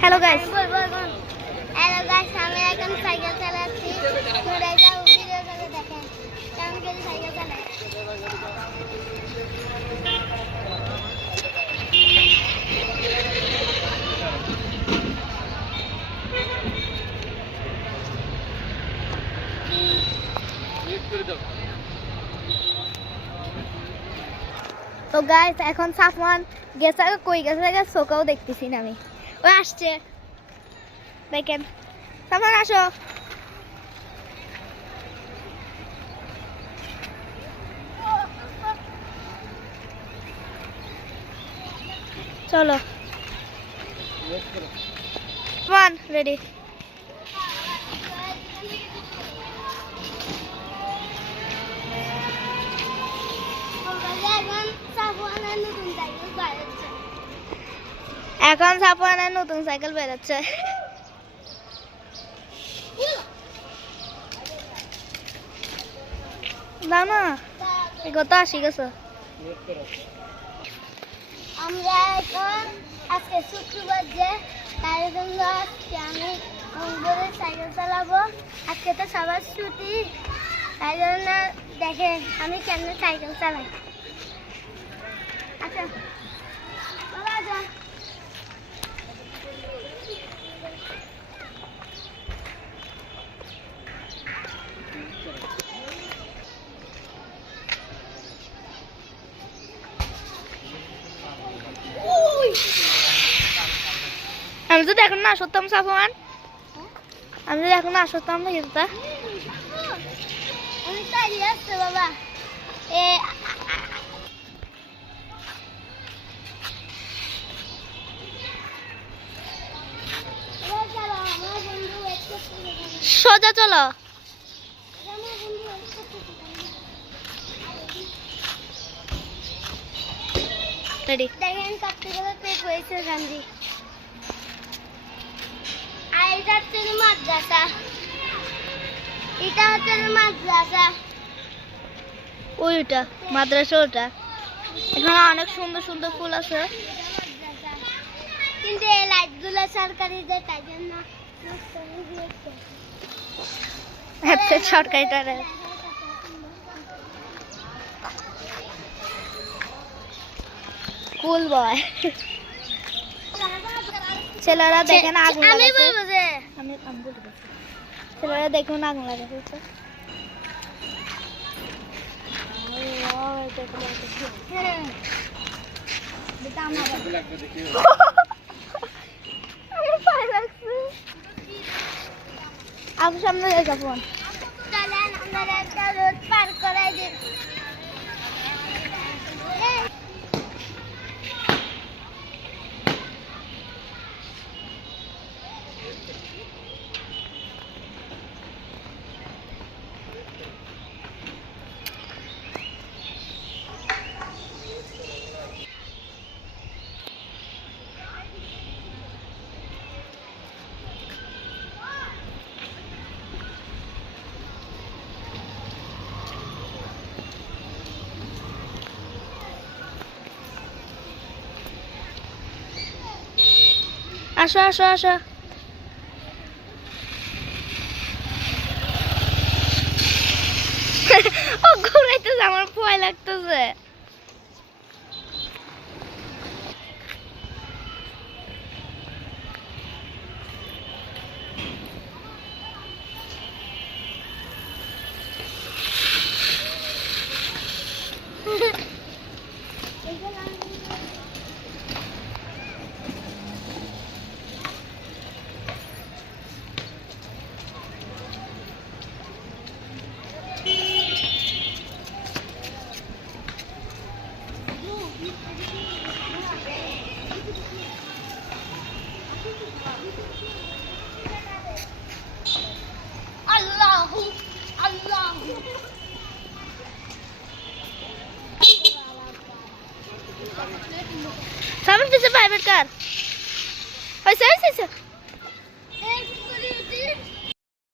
Hello guys, hello guys, আমি এখন cycle চালাচ্ছি। তোরা এটা ভিডিও করে দেখেন কেমন করে সাইকেল চালায়। তো গাইস এখন সাফওয়ান গেছে, কই গেছে চোখেও দেখতেছি না আমি। ওই আসছে, দেখেন। সাফওয়ান আসো। চলো সাফওয়ান রেডি। এখন সাফওয়ানের নতুন সাইকেল বেরোচ্ছে। না না, কত আসি গেছে। আমরা এখন আজকে শুক্রবার, যে তার জন্য আজকে আমি করে সাইকেল চালাবো। আজকে তো সবার ছুটি, তাই জন্য দেখেন আমি কেমন সাইকেল চালাই। আচ্ছা বাবা যা। আমি যদি এখন না আসতাম সাফওয়ান, আমি যদি এখন না আসতাম না যেতে। আমি তাই আসছে বাবা। সোজা চলো। রেডি। দেখেন কাপড়গুলো পেক হয়েছে গান্ধী। আর এটা হচ্ছে মাদ্রাসা, এটা হচ্ছে মাদ্রাসা। ওইটা মাদ্রাসা, ওটা এখানে অনেক সুন্দর সুন্দর ফুল আছে, কিন্তু এই লাইটগুলো সরকারি দেয়, তাই জন্য সরকারিটা। কুল বয়। ছেলেরা দেখেন আগুন লাগাচ্ছে। ছেলেরা দেখুন আগুন লাগাচ্ছে। আমার সামনে দেখা ফোন। আমরা একটা রোড পার করাই দিই। আসো আসো আসো। ও ঘুরাইতেছে, আমার ভয় লাগতেছে। আল্লাহু আল্লাহু। সামনে দিছে প্রাইভেট কার। হইছে হইছে।